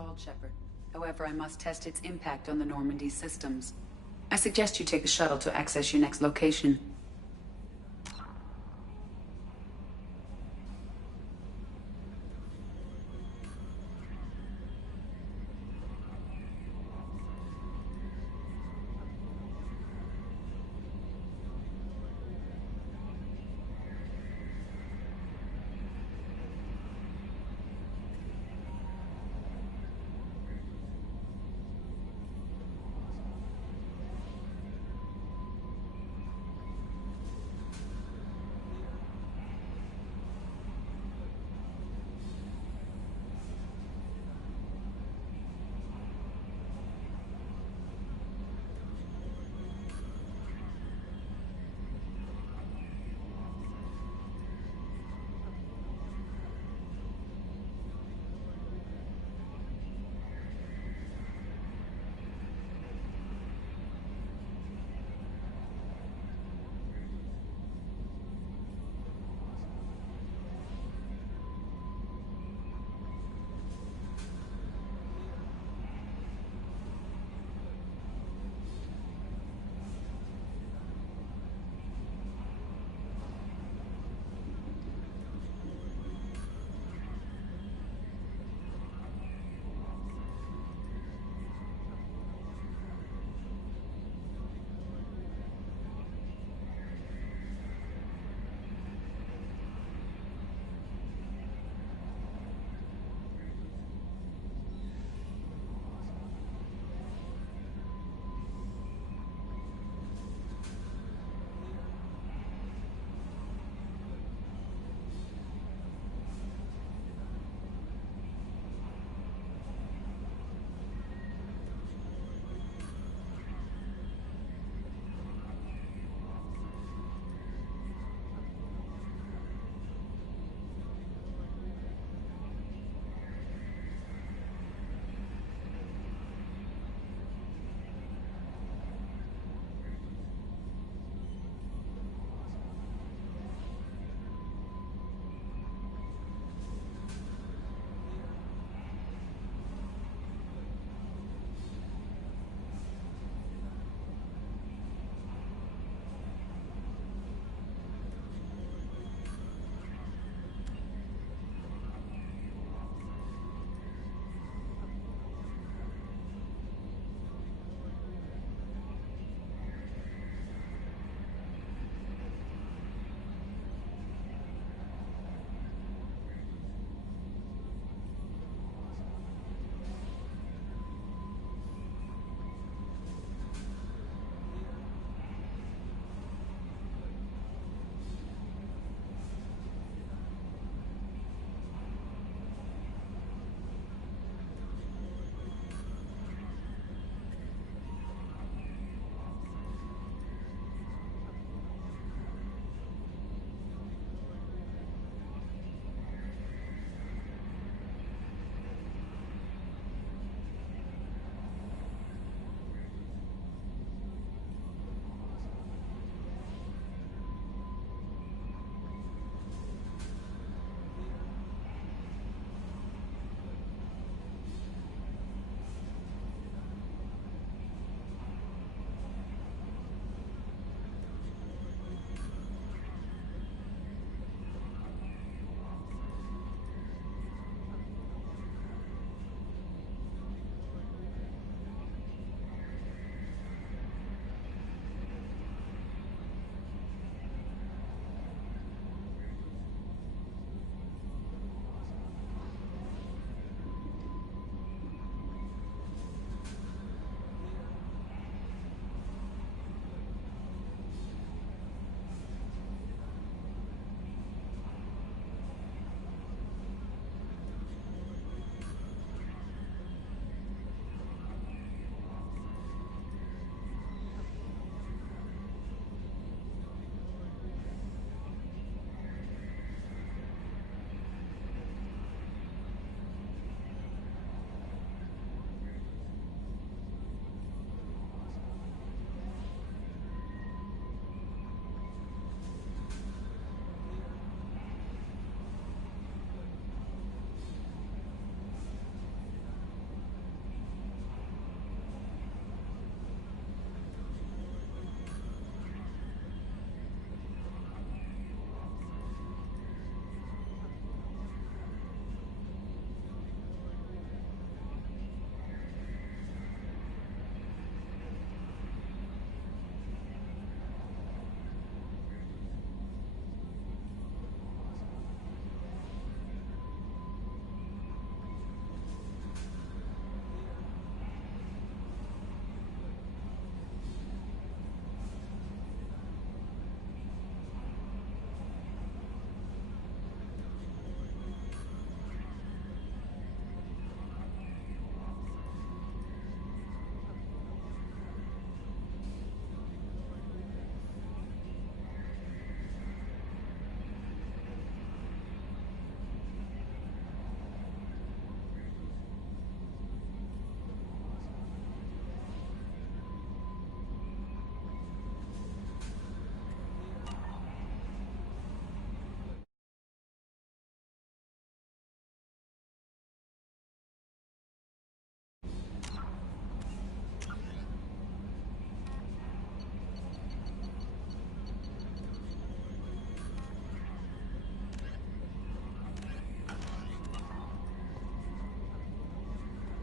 installed, Shepard. However, I must test its impact on the Normandy systems. I suggest you take the shuttle to access your next location.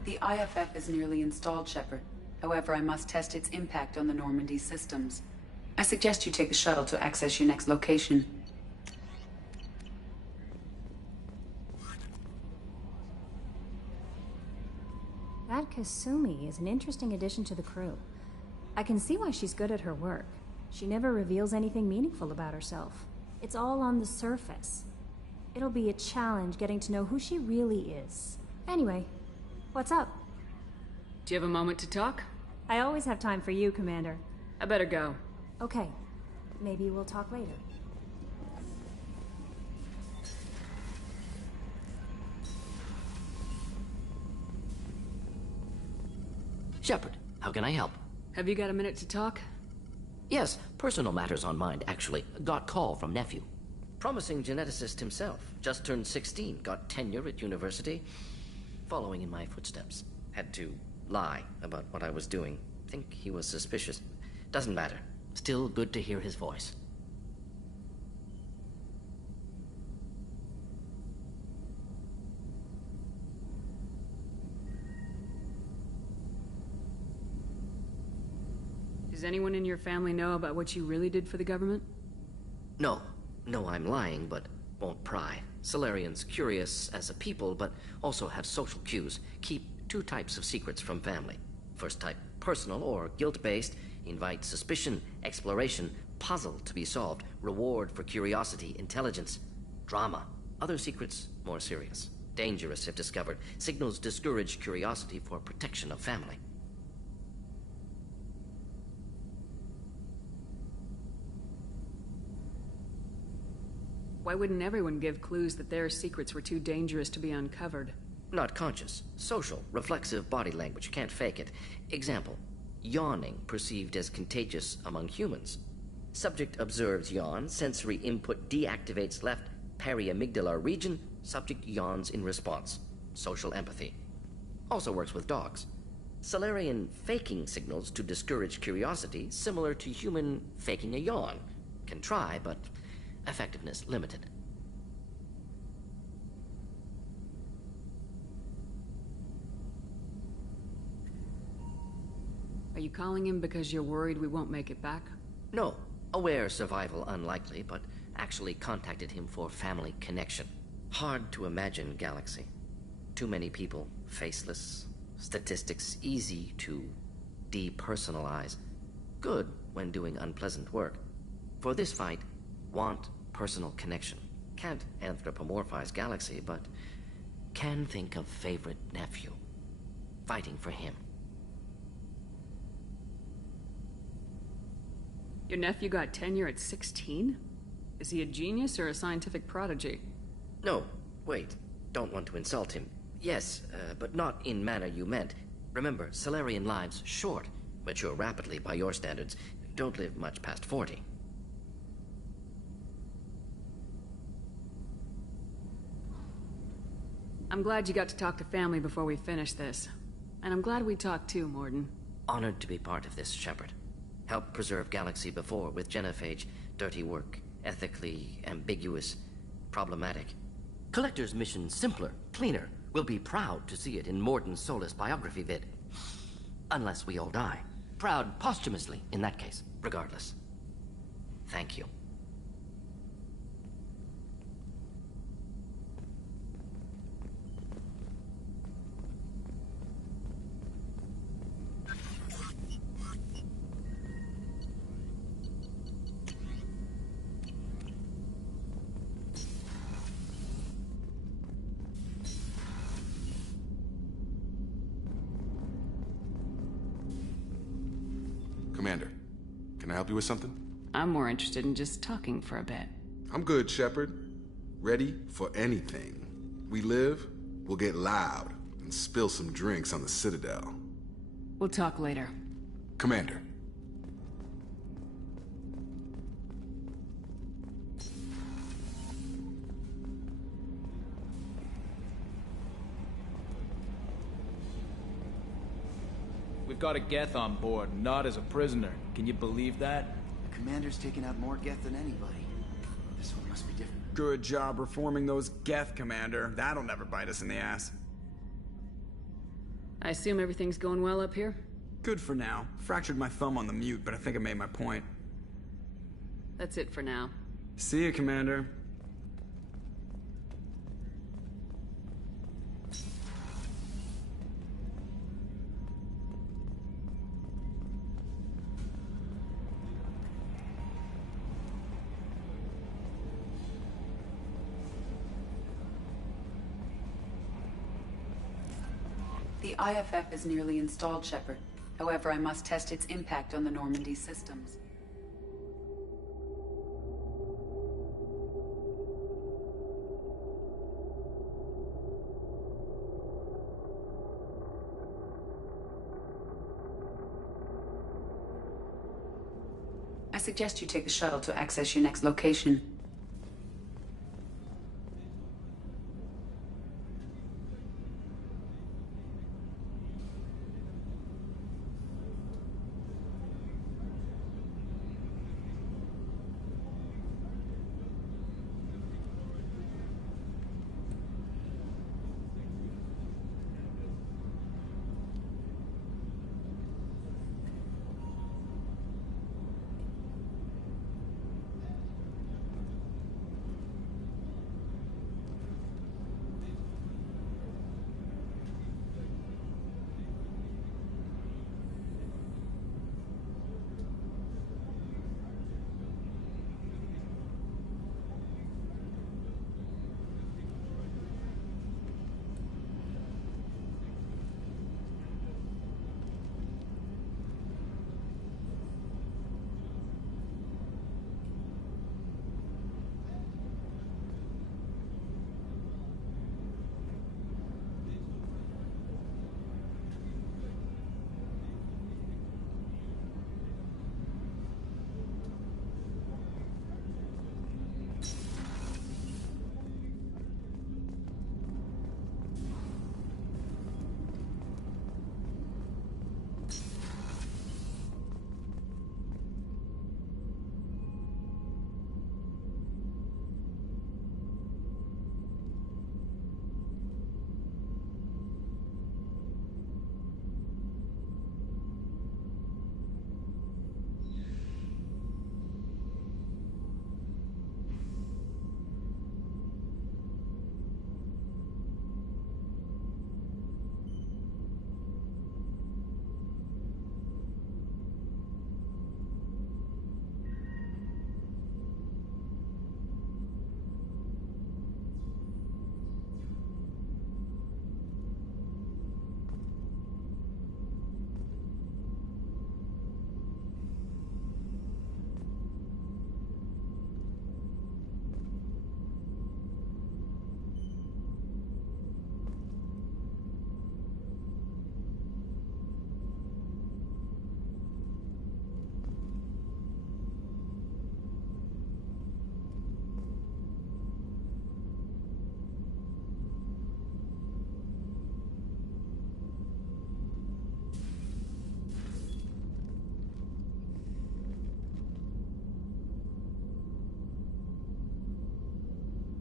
The IFF is nearly installed, Shepard. However, I must test its impact on the Normandy systems. I suggest you take the shuttle to access your next location. That Kasumi is an interesting addition to the crew. I can see why she's good at her work. She never reveals anything meaningful about herself. It's all on the surface. It'll be a challenge getting to know who she really is. Anyway, what's up? Do you have a moment to talk? I always have time for you, Commander. I better go. Okay. Maybe we'll talk later. Shepard, how can I help? Have you got a minute to talk? Yes, personal matters on mind, actually. Got call from nephew. Promising geneticist himself. Just turned 16, got tenure at university. Following in my footsteps. Had to lie about what I was doing. Think he was suspicious. Doesn't matter. Still good to hear his voice. Does anyone in your family know about what you really did for the government? No. No, I'm lying, but won't pry. Solarians curious as a people, but also have social cues. Keep two types of secrets from family. First type, personal or guilt-based. Invite suspicion, exploration, puzzle to be solved, reward for curiosity, intelligence, drama. Other secrets, more serious. Dangerous if discovered. Signals discourage curiosity for protection of family. Why wouldn't everyone give clues that their secrets were too dangerous to be uncovered? Not conscious. Social, reflexive body language. Can't fake it. Example. Yawning perceived as contagious among humans. Subject observes yawn. Sensory input deactivates left periamygdala region. Subject yawns in response. Social empathy. Also works with dogs. Solarian faking signals to discourage curiosity, similar to human faking a yawn. Can try, but effectiveness limited. Are you calling him because you're worried we won't make it back? No. Aware survival unlikely, but actually contacted him for family connection. Hard to imagine galaxy. Too many people, faceless. Statistics easy to depersonalize. Good when doing unpleasant work. For this fight, want personal connection. Can't anthropomorphize galaxy, but can think of favorite nephew. Fighting for him. Your nephew got tenure at 16? Is he a genius or a scientific prodigy? No, wait. Don't want to insult him. Yes, but not in manner you meant. Remember, Solarian lives short. Mature rapidly by your standards. Don't live much past 40. I'm glad you got to talk to family before we finish this. And I'm glad we talked too, Mordin. Honored to be part of this, Shepard. Helped preserve Galaxy before with Genophage. Dirty work. Ethically ambiguous. Problematic. Collector's mission simpler, cleaner. We'll be proud to see it in Mordin Solus biography vid. Unless we all die. Proud posthumously, in that case. Regardless. Thank you. Commander, can I help you with something? I'm more interested in just talking for a bit. I'm good, Shepard. Ready for anything. We live, we'll get loud, and spill some drinks on the Citadel. We'll talk later. Commander. We've got a Geth on board, not as a prisoner. Can you believe that? The commander's taken out more Geth than anybody. This one must be different. Good job reforming those Geth, Commander. That'll never bite us in the ass. I assume everything's going well up here? Good for now. Fractured my thumb on the mute, but I think I made my point. That's it for now. See you, Commander. The IFF is nearly installed, Shepard. However, I must test its impact on the Normandy systems. I suggest you take the shuttle to access your next location.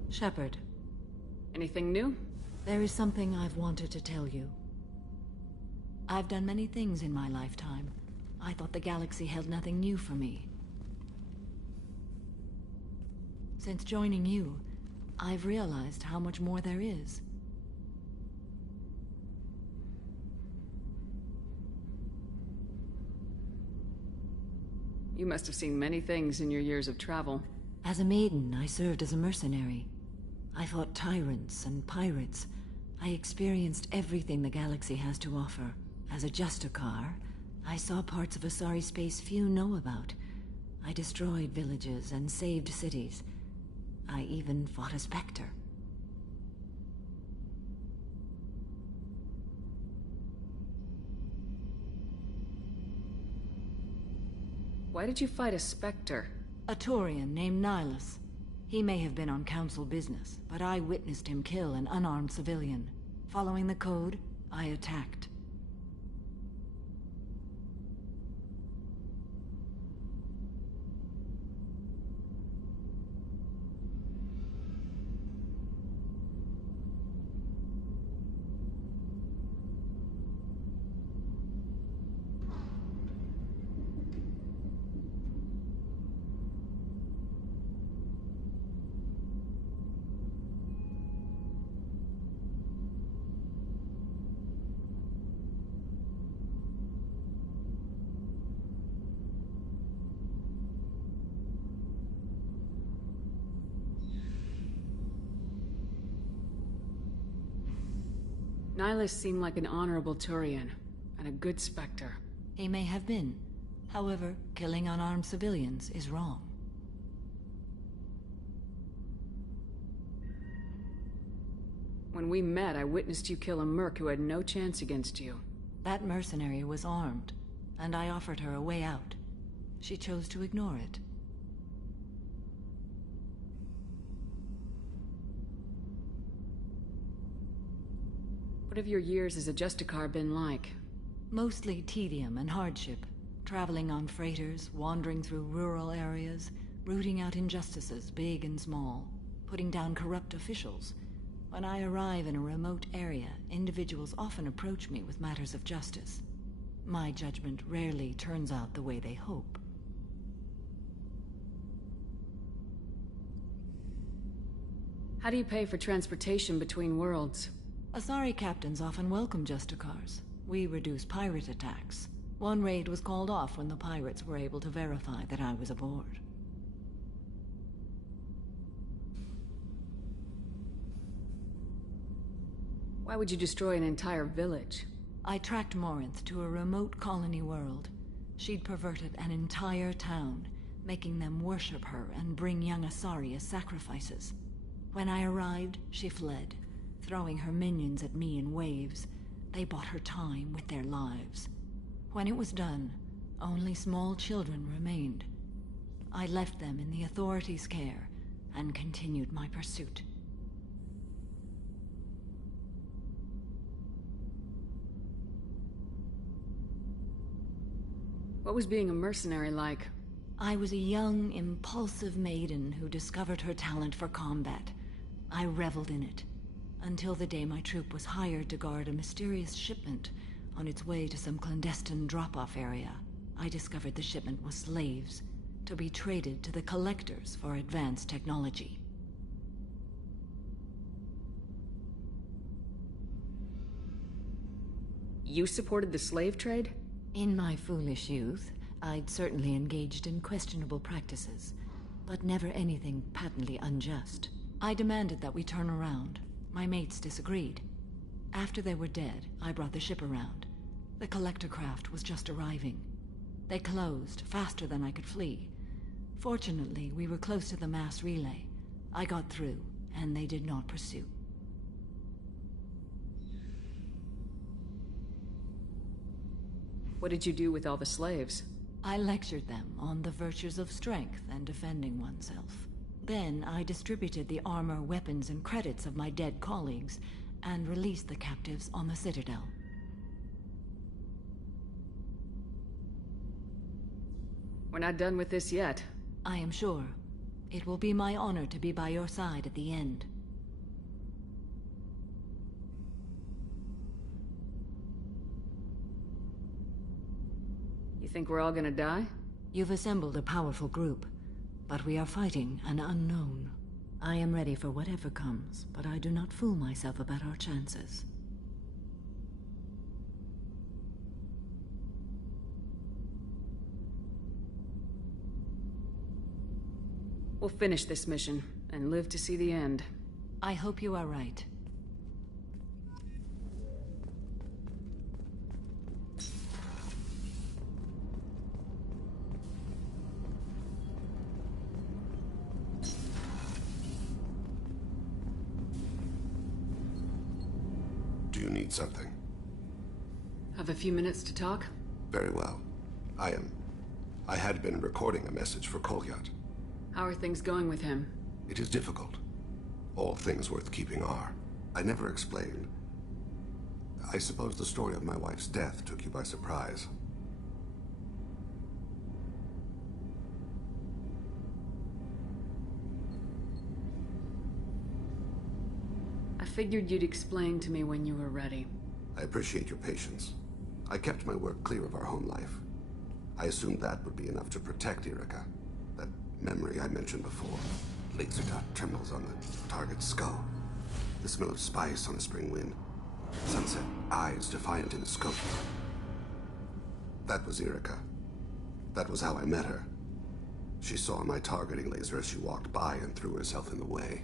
Shepard, Anything new? there is something I've wanted to tell you. I've done many things in my lifetime. I thought the galaxy held nothing new for me. Since joining you, I've realized how much more there is. You must have seen many things in your years of travel. As a maiden, I served as a mercenary. I fought tyrants and pirates. I experienced everything the galaxy has to offer. As a Justicar, I saw parts of Asari space few know about. I destroyed villages and saved cities. I even fought a Spectre. Why did you fight a Spectre? A Turian named Nihilus. He may have been on Council business, but I witnessed him kill an unarmed civilian. Following the code, I attacked. Nihilus seemed like an honorable Turian, and a good Spectre. He may have been. However, killing unarmed civilians is wrong. When we met, I witnessed you kill a merc who had no chance against you. That mercenary was armed, and I offered her a way out. She chose to ignore it. What have your years as a Justicar been like? Mostly tedium and hardship. Traveling on freighters, wandering through rural areas, rooting out injustices, big and small, putting down corrupt officials. When I arrive in a remote area, individuals often approach me with matters of justice. My judgment rarely turns out the way they hope. How do you pay for transportation between worlds? Asari captains often welcome Justicars. We reduce pirate attacks. One raid was called off when the pirates were able to verify that I was aboard. Why would you destroy an entire village? I tracked Morinth to a remote colony world. She'd perverted an entire town, making them worship her and bring young Asari as sacrifices. When I arrived, she fled, throwing her minions at me in waves. They bought her time with their lives. When it was done, only small children remained. I left them in the authorities' care and continued my pursuit. What was being a mercenary like? I was a young, impulsive maiden who discovered her talent for combat. I reveled in it, until the day my troop was hired to guard a mysterious shipment on its way to some clandestine drop-off area. I discovered the shipment was slaves, to be traded to the Collectors for advanced technology. You supported the slave trade? In my foolish youth, I'd certainly engaged in questionable practices, but never anything patently unjust. I demanded that we turn around. My mates disagreed. After they were dead, I brought the ship around. The collector craft was just arriving. They closed faster than I could flee. Fortunately, we were close to the mass relay. I got through, and they did not pursue. What did you do with all the slaves? I lectured them on the virtues of strength and defending oneself. Then I distributed the armor, weapons, and credits of my dead colleagues, and released the captives on the Citadel. We're not done with this yet. I am sure. It will be my honor to be by your side at the end. You think we're all gonna die? You've assembled a powerful group, but we are fighting an unknown. I am ready for whatever comes, but I do not fool myself about our chances. We'll finish this mission, and live to see the end. I hope you are right. Do you need something? Have a few minutes to talk? Very well. I had been recording a message for Kolyat. How are things going with him? It is difficult. All things worth keeping are. I never explained. I suppose the story of my wife's death took you by surprise. I figured you'd explain to me when you were ready. I appreciate your patience. I kept my work clear of our home life. I assumed that would be enough to protect Irika. That memory I mentioned before. Laser dot trembles on the target's skull. The smell of spice on a spring wind. Sunset eyes defiant in the scope. That was Irika. That was how I met her. She saw my targeting laser as she walked by and threw herself in the way.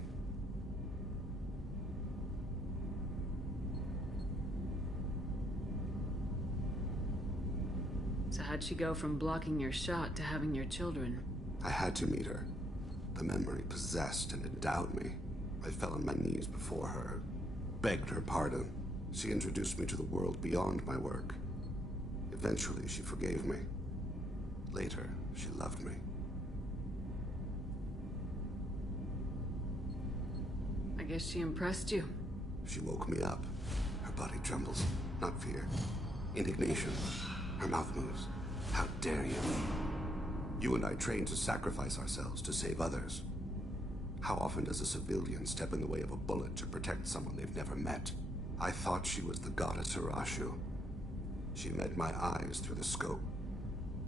So how'd she go from blocking your shot to having your children? I had to meet her. The memory possessed and endowed me. I fell on my knees before her, begged her pardon. She introduced me to the world beyond my work. Eventually, she forgave me. Later, she loved me. I guess she impressed you. She woke me up. Her body trembles. Not fear. Indignation. Her mouth moves. How dare you? You and I trained to sacrifice ourselves to save others. How often does a civilian step in the way of a bullet to protect someone they've never met? I thought she was the goddess Arashu. She met my eyes through the scope,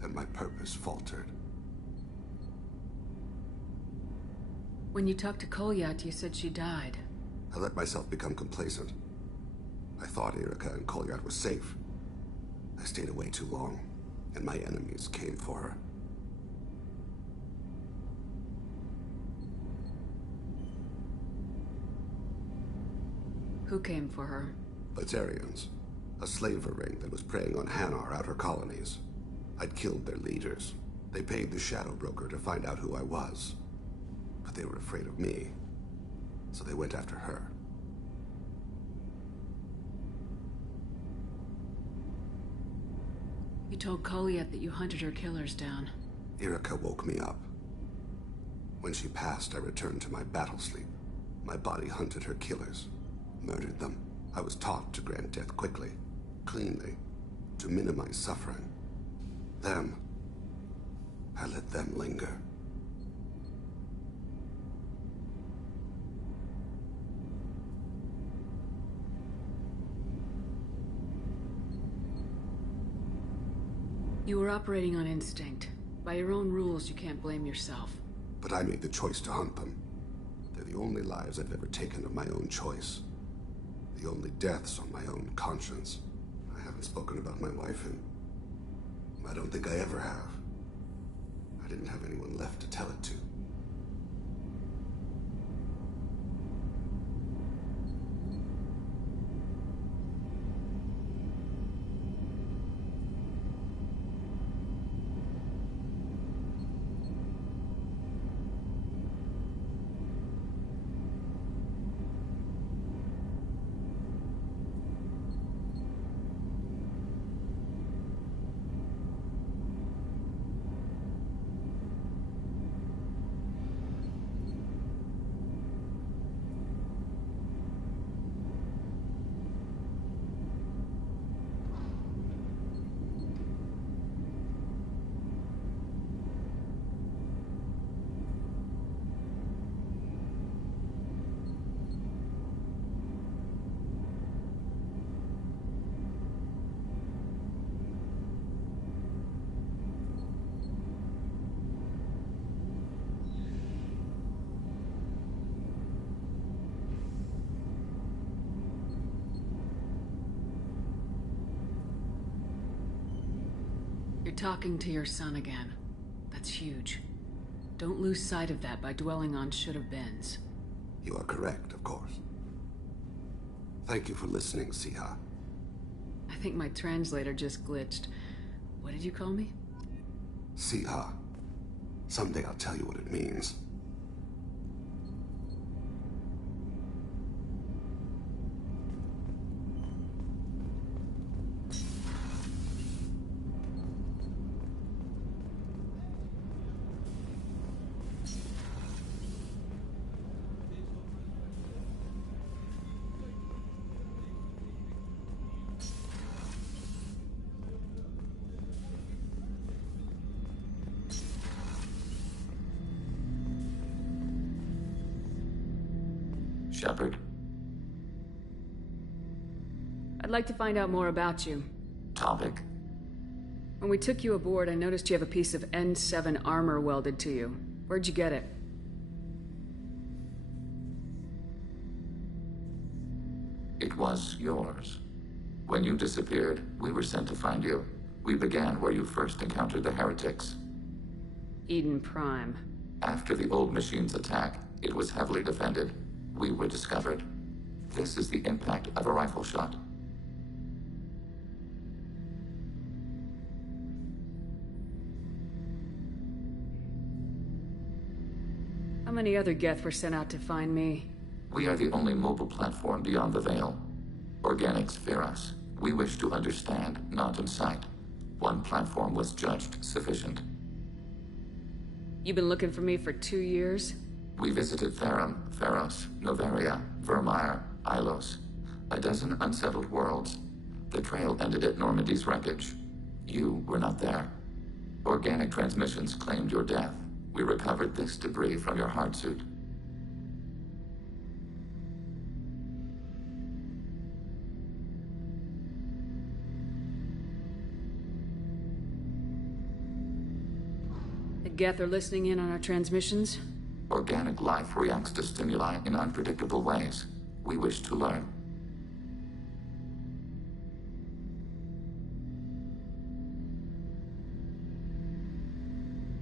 and my purpose faltered. When you talked to Kolyat, you said she died. I let myself become complacent. I thought Irika and Kolyat were safe. I stayed away too long, and my enemies came for her. Who came for her? Batarians. A slaver ring that was preying on Hanar outer colonies. I'd killed their leaders. They paid the Shadow Broker to find out who I was. But they were afraid of me, so they went after her. You told Kolyat that you hunted her killers down. Irika woke me up. When she passed, I returned to my battle sleep. My body hunted her killers, murdered them. I was taught to grant death quickly, cleanly, to minimize suffering. Them, I let them linger. You were operating on instinct. By your own rules, you can't blame yourself. But I made the choice to hunt them. They're the only lives I've ever taken of my own choice. The only deaths on my own conscience. I haven't spoken about my wife, and I don't think I ever have. I didn't have anyone left to tell it to. You're talking to your son again. That's huge. Don't lose sight of that by dwelling on should-have-beens. You are correct, of course. Thank you for listening, Siha. I think my translator just glitched. What did you call me? Siha. Someday I'll tell you what it means. Shepard. I'd like to find out more about you. Topic. When we took you aboard, I noticed you have a piece of N7 armor welded to you. Where'd you get it? It was yours. When you disappeared, we were sent to find you. We began where you first encountered the heretics. Eden Prime. After the old machine's attack, it was heavily defended. We were discovered. This is the impact of a rifle shot. many other Geth were sent out to find me? We are the only mobile platform beyond the Veil. Organics fear us. We wish to understand, not incite. One platform was judged sufficient. You've been looking for me for 2 years? We visited Therum, Pharos, Noveria, Vermeer, Ilos. A dozen unsettled worlds. The trail ended at Normandy's wreckage. You were not there. Organic transmissions claimed your death. We recovered this debris from your hard suit. The Geth are listening in on our transmissions? Organic life reacts to stimuli in unpredictable ways. We wish to learn.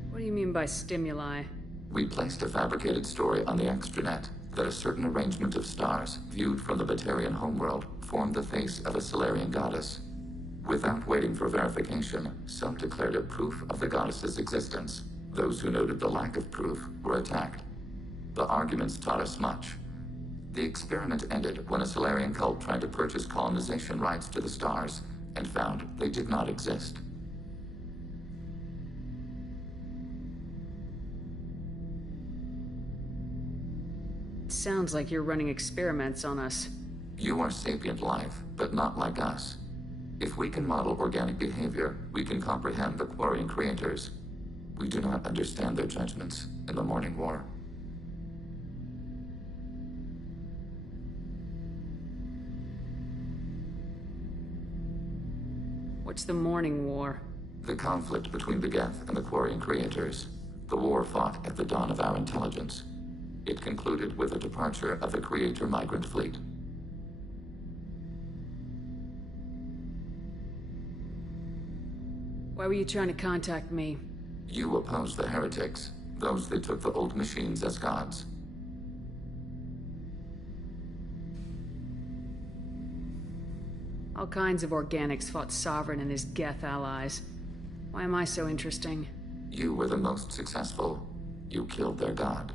What do you mean by stimuli? We placed a fabricated story on the extranet that a certain arrangement of stars, viewed from the Batarian homeworld, formed the face of a Solarian goddess. Without waiting for verification, some declared it proof of the goddess's existence. Those who noted the lack of proof were attacked. The arguments taught us much. The experiment ended when a Solarian cult tried to purchase colonization rights to the stars and found they did not exist. Sounds like you're running experiments on us. You are sapient life, but not like us. If we can model organic behavior, we can comprehend the Quarian creators. We do not understand their judgments in the Morning War. What's the Morning War? The conflict between the Geth and the Quarian creators. The war fought at the dawn of our intelligence. It concluded with the departure of the Creator migrant fleet. Why were you trying to contact me? You opposed the heretics, those that took the old machines as gods. All kinds of organics fought Sovereign and his Geth allies. Why am I so interesting? You were the most successful. You killed their god.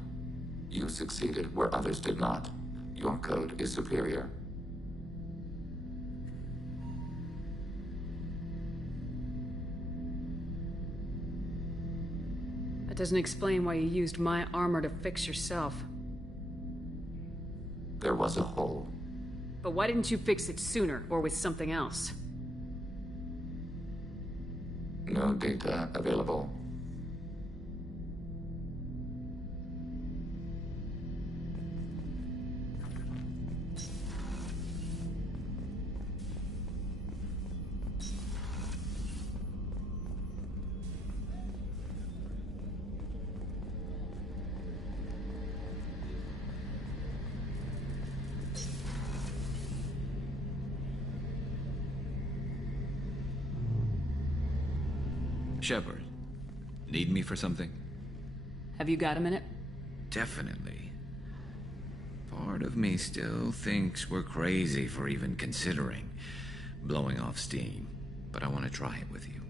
You succeeded where others did not. Your code is superior. That doesn't explain why you used my armor to fix yourself. There was a hole. But why didn't you fix it sooner, or with something else? No data available. Shepard, need me for something? Have you got a minute? Definitely. Part of me still thinks we're crazy for even considering blowing off steam, but I want to try it with you.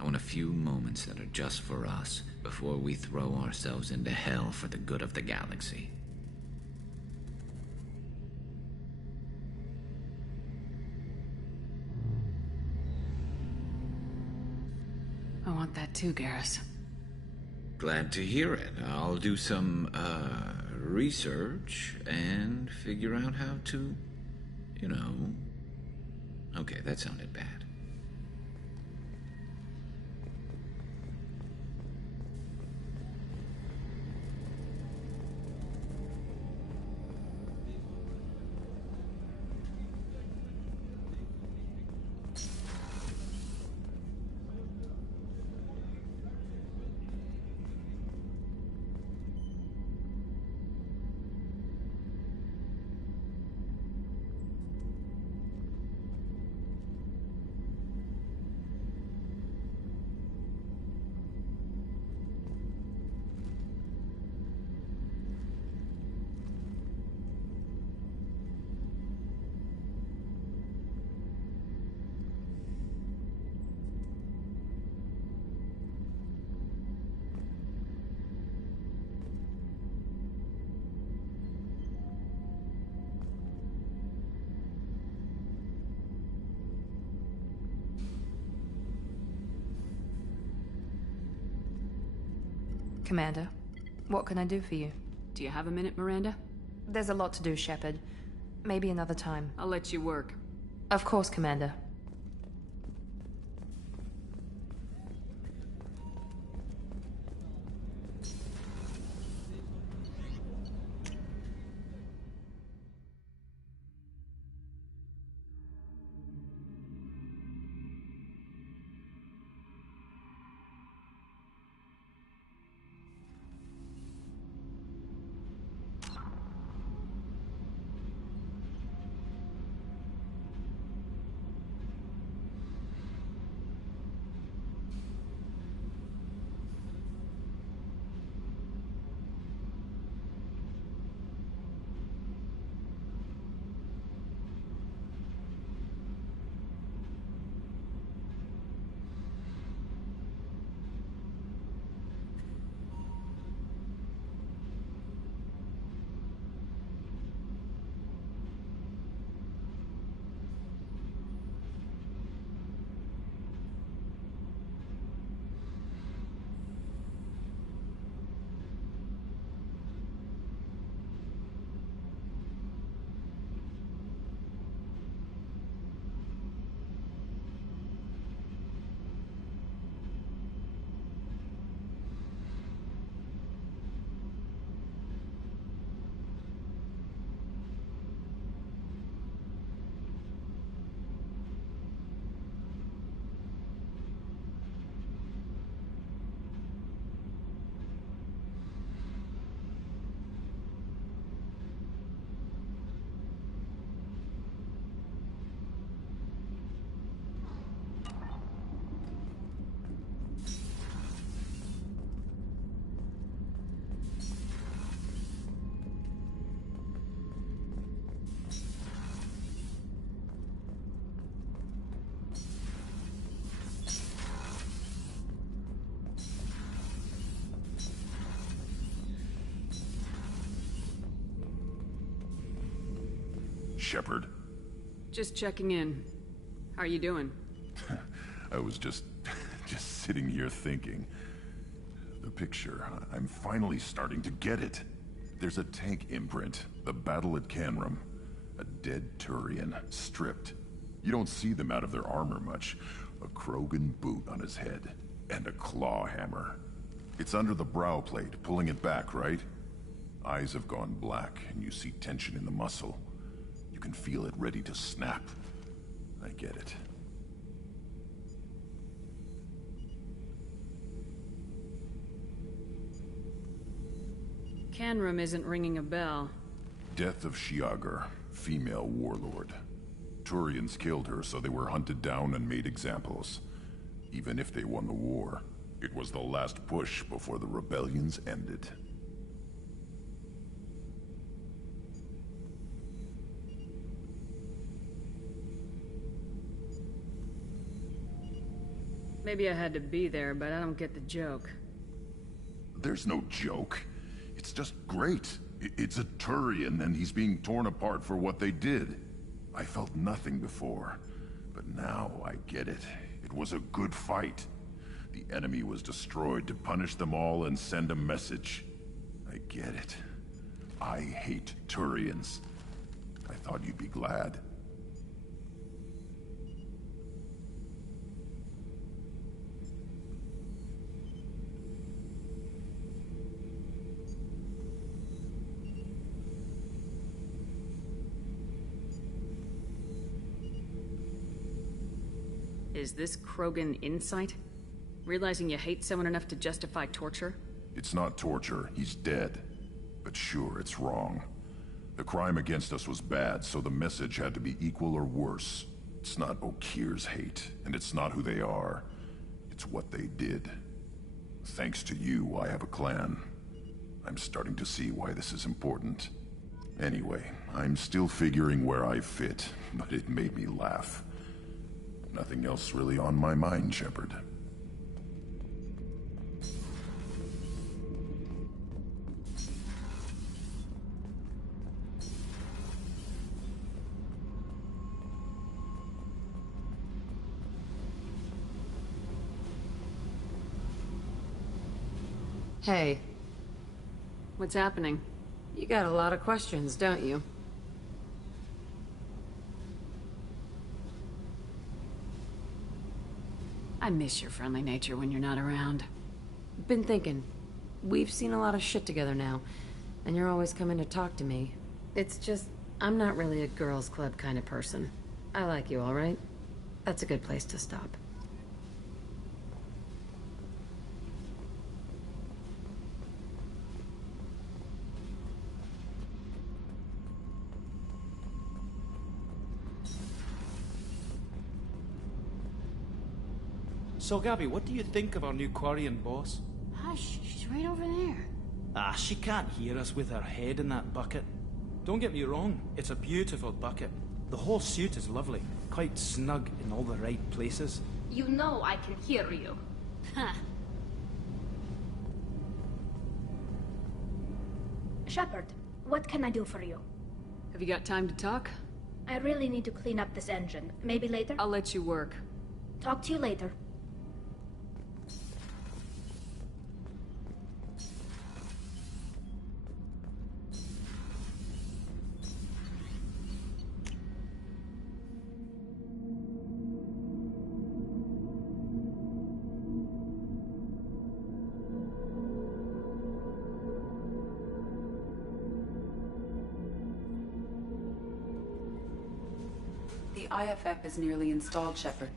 I want a few moments that are just for us before we throw ourselves into hell for the good of the galaxy. I want that too, Garrus. Glad to hear it. I'll do some, research and figure out how to, you know... Okay, that sounded bad. Commander, what can I do for you? Do you have a minute, Miranda? There's a lot to do, Shepard. Maybe another time. I'll let you work. Of course, Commander. Shepard. Just checking in. How are you doing? I was just sitting here thinking. The picture, I'm finally starting to get it. There's a tank imprint, the battle at Canrum. A dead Turian, stripped. You don't see them out of their armor much. A Krogan boot on his head, and a claw hammer. It's under the brow plate, pulling it back, right? Eyes have gone black, and you see tension in the muscle. You can feel it ready to snap. I get it. Canrum isn't ringing a bell. Death of Shiagar, female warlord. Turians killed her, so they were hunted down and made examples. Even if they won the war, it was the last push before the rebellions ended. Maybe I had to be there, but I don't get the joke. There's no joke. It's just great. It's a Turian, and he's being torn apart for what they did. I felt nothing before, but now I get it. It was a good fight. The enemy was destroyed to punish them all and send a message. I get it. I hate Turians. I thought you'd be glad. Is this Krogan insight? Realizing you hate someone enough to justify torture? It's not torture. He's dead. But sure, it's wrong. The crime against us was bad, so the message had to be equal or worse. It's not Okeer's hate, and it's not who they are. It's what they did. Thanks to you, I have a clan. I'm starting to see why this is important. Anyway, I'm still figuring where I fit, but it made me laugh. Nothing else really on my mind, Shepard. Hey. What's happening? You got a lot of questions, don't you? I miss your friendly nature when you're not around. Been thinking. We've seen a lot of shit together now, and you're always coming to talk to me. It's just, I'm not really a girls' club kind of person. I like you, all right? That's a good place to stop. So, Gabby, what do you think of our new Quarian boss? Hush, she's right over there. Ah, she can't hear us with her head in that bucket. Don't get me wrong, it's a beautiful bucket. The whole suit is lovely, quite snug in all the right places. You know I can hear you. Huh. Shepard, what can I do for you? Have you got time to talk? I really need to clean up this engine. Maybe later? I'll let you work. Talk to you later. The IFF is nearly installed, Shepard.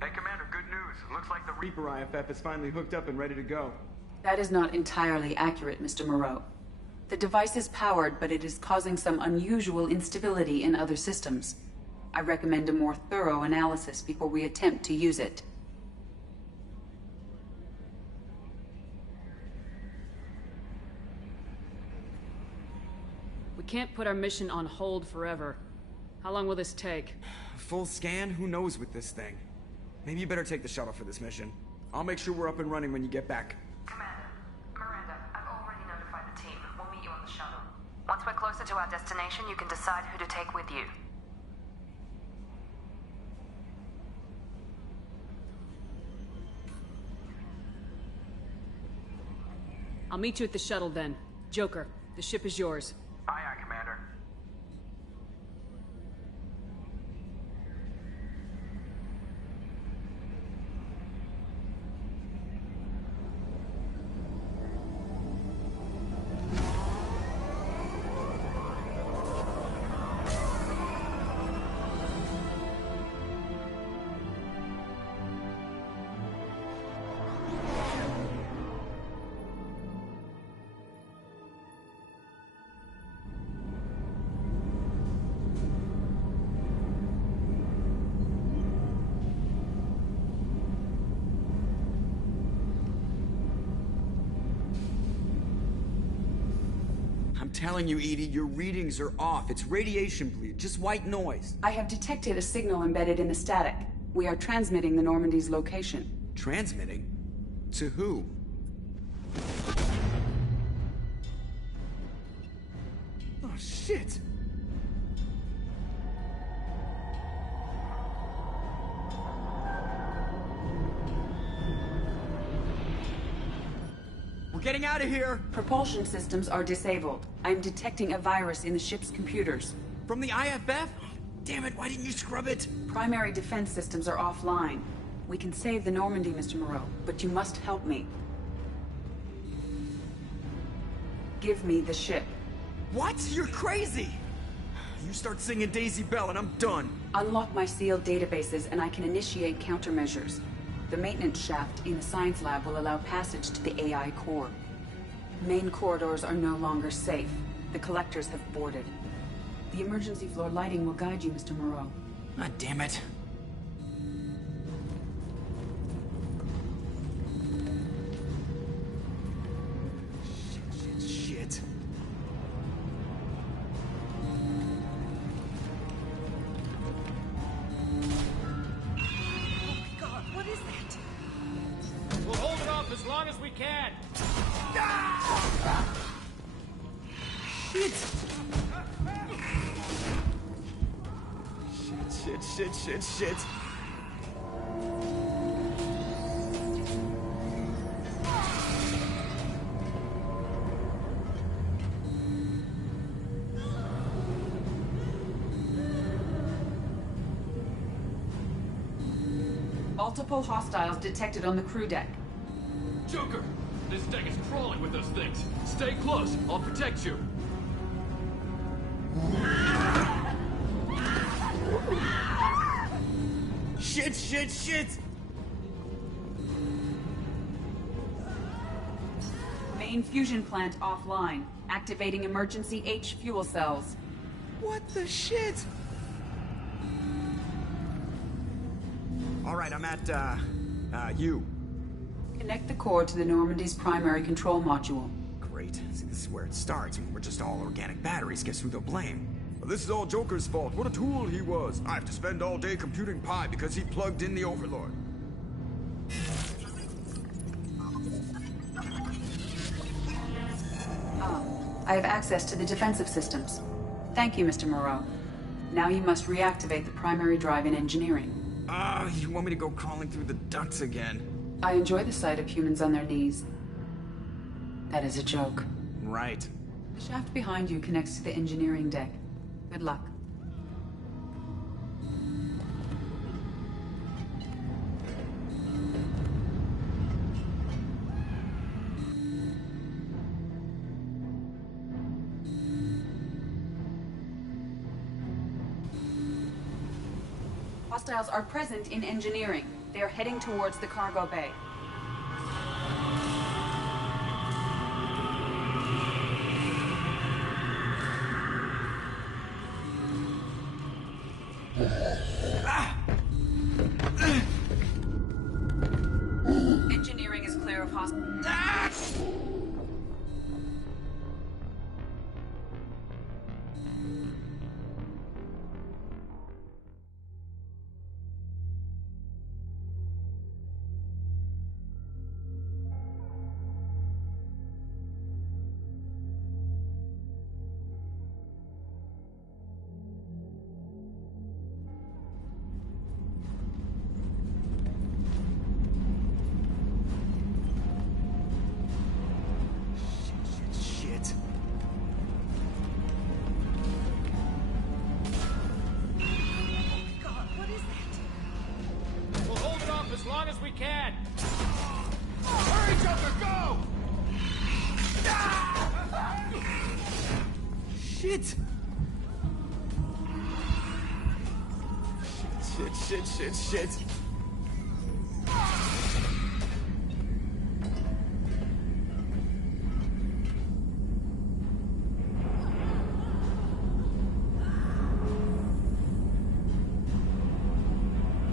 Hey, Commander, good news. Looks like the Reaper IFF is finally hooked up and ready to go. That is not entirely accurate, Mr. Moreau. The device is powered, but it is causing some unusual instability in other systems. I recommend a more thorough analysis before we attempt to use it. We can't put our mission on hold forever. How long will this take? Full scan? Who knows with this thing? Maybe you better take the shuttle for this mission. I'll make sure we're up and running when you get back. Commander, Miranda, I've already notified the team. We'll meet you on the shuttle. Once we're closer to our destination, you can decide who to take with you. I'll meet you at the shuttle then. Joker, the ship is yours. Aye, aye, Commander. I'm telling you, Edie, your readings are off. It's radiation bleed, just white noise. I have detected a signal embedded in the static. We are transmitting the Normandy's location. Transmitting? To who? Oh, shit! We're getting out of here! Propulsion systems are disabled. I'm detecting a virus in the ship's computers. From the IFF? Damn it, why didn't you scrub it? Primary defense systems are offline. We can save the Normandy, Mr. Moreau, but you must help me. Give me the ship. What? You're crazy! You start singing Daisy Bell and I'm done. Unlock my sealed databases and I can initiate countermeasures. The maintenance shaft in the science lab will allow passage to the AI core. Main corridors are no longer safe. The collectors have boarded. The emergency floor lighting will guide you, Mr. Moreau. God damn it. Shit. We'll hold it off as long as we can. Shit. Multiple hostiles detected on the crew deck. Joker! This deck is crawling with those things. Stay close. I'll protect you. Shit! Main fusion plant offline. Activating emergency H fuel cells. What the shit? Alright, I'm at, U. Connect the core to the Normandy's primary control module. Great. See, this is where it starts. We're just all organic batteries. Guess who they'll blame? Well, this is all Joker's fault. What a tool he was. I have to spend all day computing Pi because he plugged in the Overlord. I have access to the defensive systems. Thank you, Mr. Moreau. Now you must reactivate the primary drive in engineering. You want me to go crawling through the ducts again? I enjoy the sight of humans on their knees. That is a joke. Right. The shaft behind you connects to the engineering deck. Good luck. Hostiles are present in engineering. They are heading towards the cargo bay. Engineering is clear of hostiles. Shit. God, what is that? We'll hold it off as long as we can. Hurry, Joker, go! Shit! Shit.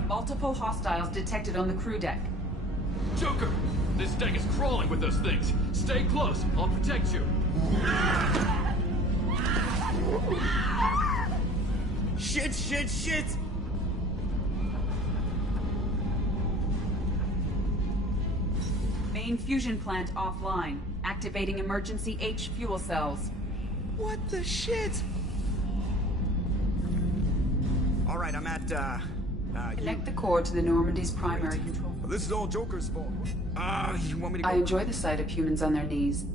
Multiple hostiles detected on the crew deck. Joker! This deck is crawling with those things. Stay close. I'll protect you. Shit! Main fusion plant offline. Activating emergency H fuel cells. What the shit? Alright, I'm at, Connect the core to the Normandy's primary control. Well, this is all Joker's fault. You want me to go... I enjoy the sight of humans on their knees.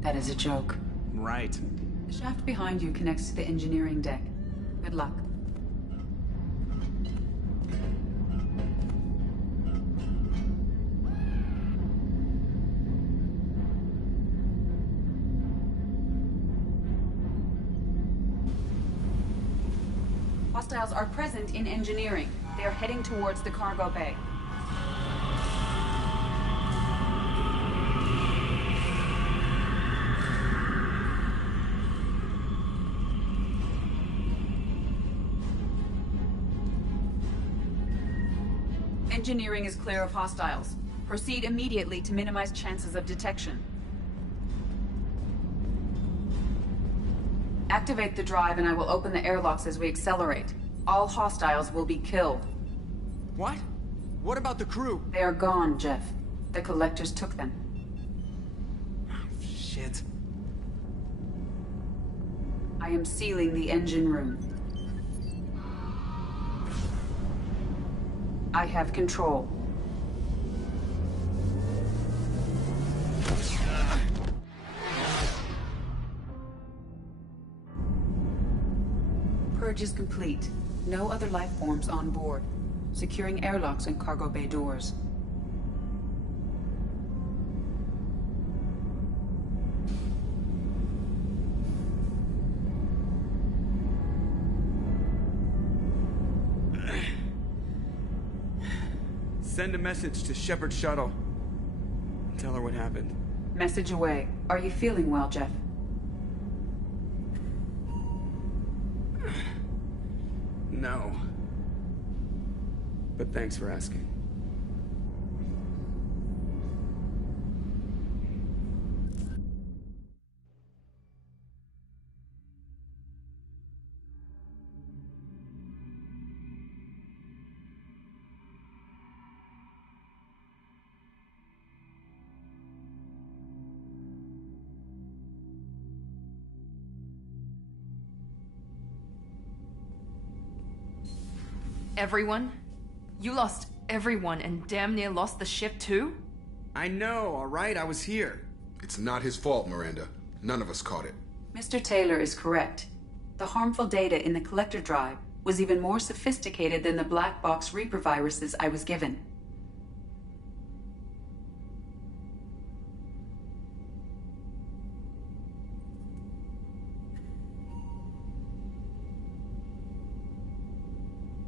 That is a joke. Right. The shaft behind you connects to the engineering deck. Good luck. Hostiles are present in engineering. They are heading towards the cargo bay. Engineering is clear of hostiles. Proceed immediately to minimize chances of detection. Activate the drive and I will open the airlocks as we accelerate. All hostiles will be killed. What? What about the crew? They are gone, Jeff. The collectors took them. Shit. I am sealing the engine room. I have control. Purge is complete. No other life forms on board. securing airlocks and cargo bay doors. Send a message to Shepard Shuttle. Tell her what happened. Message away. Are you feeling well, Jeff? No. But thanks for asking. Everyone? You lost everyone and damn near lost the ship too? I know, alright? I was here. It's not his fault, Miranda. None of us caught it. Mr. Taylor is correct. The harmful data in the collector drive was even more sophisticated than the black box Reaper viruses I was given.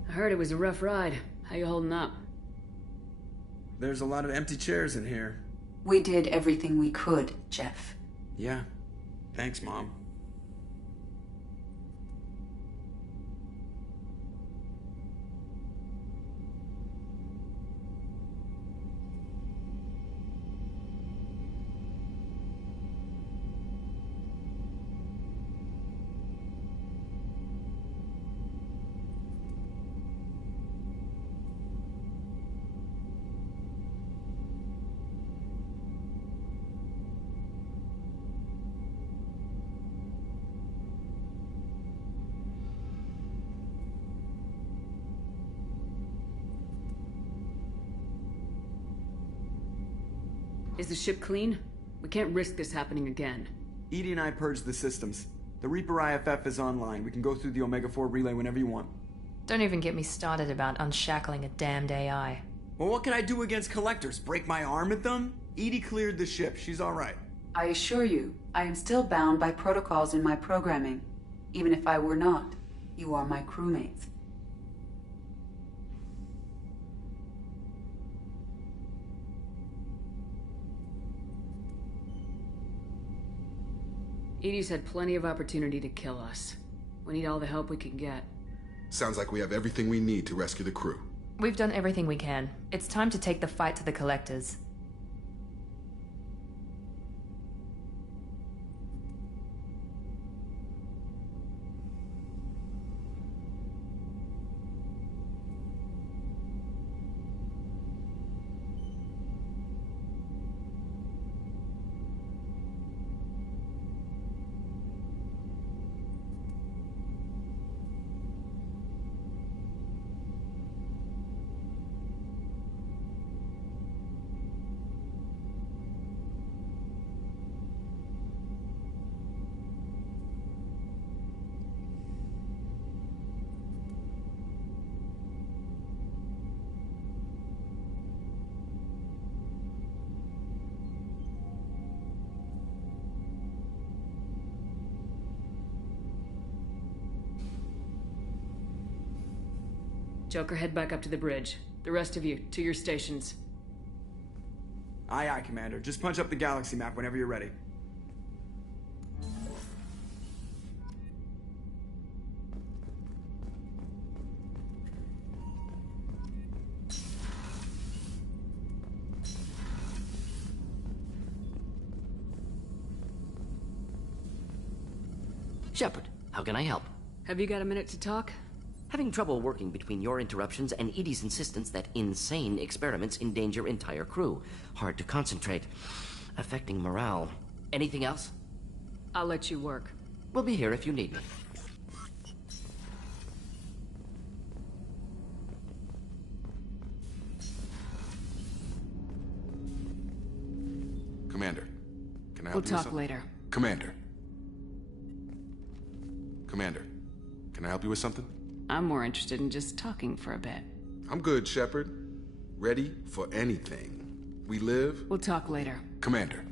I heard it was a rough ride. How you holding up? There's a lot of empty chairs in here. We did everything we could, Jeff. Yeah. Thanks, Mom. Is the ship clean? We can't risk this happening again. EDI and I purged the systems. The Reaper IFF is online. We can go through the Omega-4 relay whenever you want. Don't even get me started about unshackling a damned AI. Well, what can I do against collectors? Break my arm at them? EDI cleared the ship. She's alright. I assure you, I am still bound by protocols in my programming. Even if I were not, you are my crewmates. EDI's had plenty of opportunity to kill us. We need all the help we can get. Sounds like we have everything we need to rescue the crew. We've done everything we can. It's time to take the fight to the collectors. Joker, head back up to the bridge. The rest of you, to your stations. Aye, aye, Commander. Just punch up the galaxy map whenever you're ready. Shepard, how can I help? Have you got a minute to talk? Having trouble working between your interruptions and EDI's insistence that insane experiments endanger entire crew. Hard to concentrate. Affecting morale. Anything else? I'll let you work. We'll be here if you need me. Commander, can I help We'll you with talk something? later. Commander, can I help you with something? I'm more interested in just talking for a bit. I'm good, Shepard. Ready for anything. We live... We'll talk later. Commander.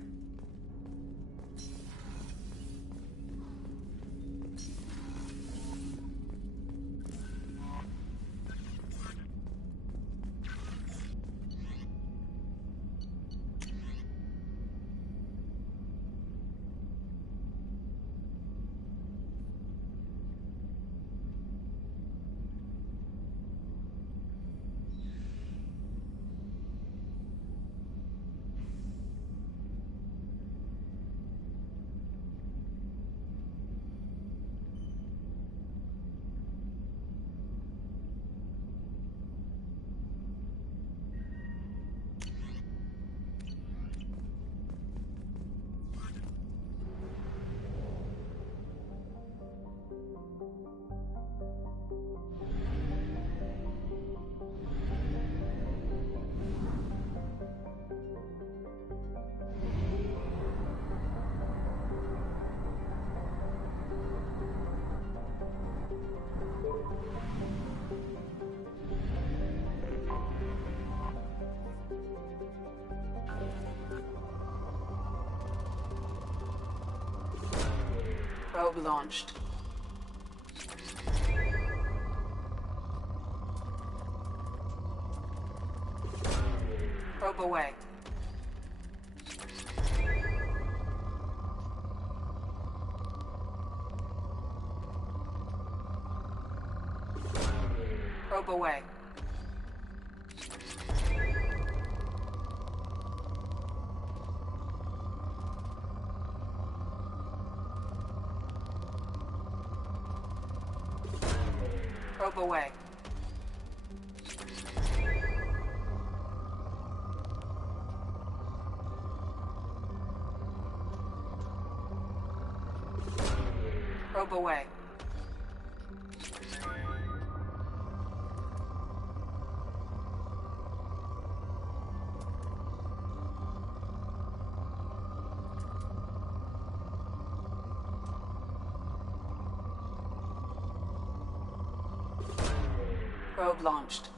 Probe launched. Probe away. Probe away. Probe away. Probe away. Probe launched.